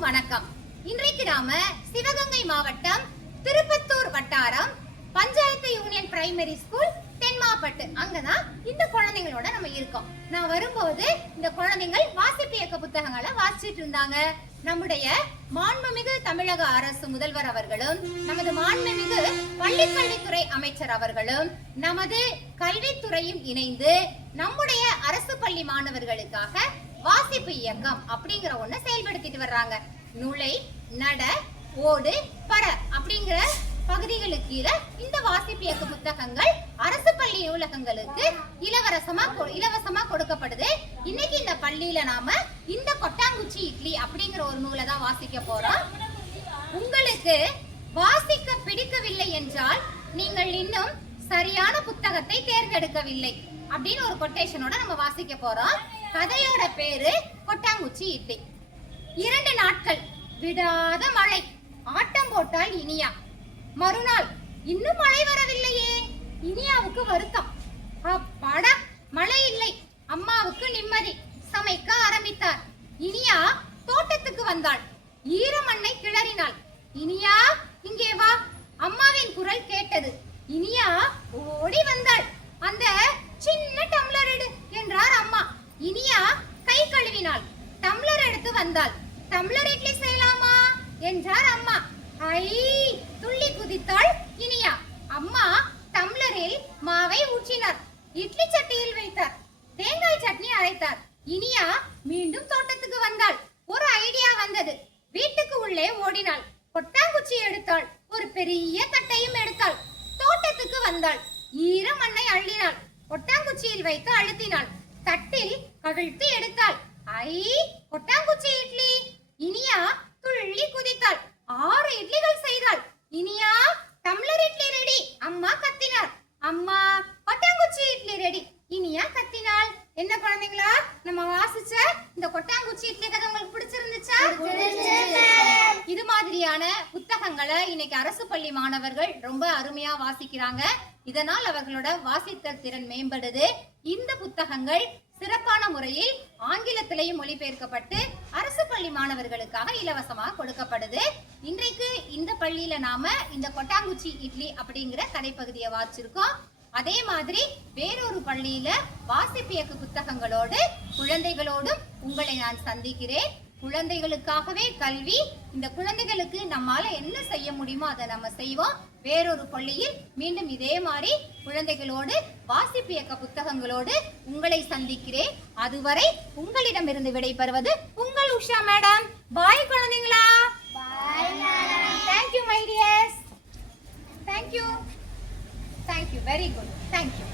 அனைவருக்கும் வணக்கம். இன்றைக்கு நாம சிவகங்கை மாவட்டம் திருப்பத்தூர் வட்டாரம் panchayat union primary school Thenmappattu அங்கதான் இந்த குழந்தைங்களோட நம்ம இருக்கோம். நான் வரும்போது இந்த குழந்தைகள் வாசிப்பு இயக்க புத்தகங்களை வாசிச்சுட்டு இருந்தாங்க. நம்முடைய மாண்புமிகு தமிழக அரசு முதல்வர் அவர்களும் நமது மாண்புமிகு பள்ளிக்கல்வித்துறை அமைச்சர் அவர்களும் நமது கல்வித்துறையும் இணைந்து நம்முடைய அரசு பள்ளி மாணவர்களுக்காக வாசிப்பு இயக்கம் அப்படிங்கிற ஒண்ண செயல்படுத்திட்டு வர்றாங்க. நுழை, நட, ஓடு, பர அப்படிங்கிற பகுதிகளுக்கு கீழே இந்த வாசிப்பு இயக்க புத்தகங்கள் அரசு பள்ளி நூலகங்களுக்கு இலவசமா கொடுக்கப்படுது. இன்னைக்கு இந்த பள்ளியில நாம இந்த கொட்டாங்குச்சி இட்லி அப்படிங்கிற ஒரு நூலை தான் வாசிக்க போறோம். உங்களுக்கு வாசிக்க பிடிக்கவில்லை என்றால் நீங்கள் இன்னும் சரியான புத்தகத்தை தேர்ந்தெடுக்கவில்லை அப்படின்னு ஒரு கொட்டேஷனோட நம்ம வாசிக்க போறோம். கதையோட பேரு கொட்டாங்குச்சி இட்லி. 2 நாட்கள் விடாத மழை. ஆட்டம் போட்டால் இனியா. மறுநாள் இன்னும் மழை வரவில்லையே. இனியாவுக்கு வருத்தம். அப்பாடா, மழை இல்லை. அம்மாவுக்கு நிம்மதி. சமைக்க ஆரம்பித்தார். இனியா தோட்டத்துக்கு வந்தாள். ஈரமண்ணை கிளறினாள். இனியா, இங்கே வா. அம்மாவின் குரல் கேட்டது. இனியா ஓடி வந்தாள். அந்த சின்ன டம்ளர் எடு என்றார் அம்மா. இனியா கை கழுவினாள். டம்ளர் எடுத்து வந்தாள். டம்ளர் இட்லி செய்யலாமா என்றார் அம்மா. ஐ, துள்ளி குதித்தாள் இனியா. அம்மா டம்ளரில் மாவை ஊற்றினார். இட்லி சட்டியில் வைத்தார். தேங்காய் சட்னி அரைத்தார். இனியா மீண்டும் தோட்டத்துக்கு வந்தாள். ஒரு ஐடியா வந்தது. வீட்டுக்கு உள்ளே ஓடினாள். கொட்டாங்குச்சி எடுத்தாள். ஒரு பெரிய தட்டையும் எடுத்தாள். தோட்டத்துக்கு வந்தாள். ஈர மண்ணை அள்ளினாள். கொட்டாங்குச்சியில் வைத்து அழுத்தினாள். தட்டில் கவிழ்த்து எடுத்தாள். ஐ, கொட்டாங்குச்சி இட்லி. இனியா துள்ளி குதித்தாள். 6 இட்லிகள் செய்தாள். Iniya, tumbler idli ready. அம்மா கத்தினார். அம்மா, கொட்டாங்குச்சி இட்லி ரெடி. இனியா கத்தினாள். என்ன குழந்தைங்களா, நம்ம வாசிச்ச இந்த கொட்டாங்குச்சி இட்லி கதை உங்களுக்கு பிடிச்சிருந்துச்சா? இது மாதிரியான புத்தகங்களை இன்னைக்கு அரசு பள்ளி மாணவர்கள் ரொம்ப அருமையா வாசிக்கிறாங்க. இதனால் அவர்களோட வாசித்தல் திறன் மேம்படுது. இந்த புத்தகங்கள் சிறப்பான முறையில் ஆங்கிலத்திலேயும் மொழிபெயர்க்கப்பட்டு அரசு பள்ளி மாணவர்களுக்காக இலவசமாக கொடுக்கப்படுது. இன்றைக்கு இந்த பள்ளியில நாம இந்த கொட்டாங்குச்சி இட்லி அப்படிங்கிற கதைப்பகுதியை வாசிச்சிருக்கோம். அதே மாதிரி வேறொரு பள்ளியில வாசிப்பு இயக்க புத்தகங்களோடு குழந்தைகளோடும் உங்களை நான் சந்திக்கிறேன். குழந்தைகளுக்காகவே கல்வி. இந்த குழந்தைகளுக்கு நம்மால என்ன செய்ய முடியுமோ அதை நம்ம செய்வோம். வேறொரு பள்ளியில் மீண்டும் இதே மாதிரி குழந்தைகளோடு வாசிப்பு இயக்க புத்தகங்களோடு உங்களை சந்திக்கிறேன். அதுவரை உங்களிடமிருந்து விடைபெறுவது உங்கள் உஷா மேடம். பாய் குழந்தைங்களா. Thank you my dears. Thank you. Very good. Thank you.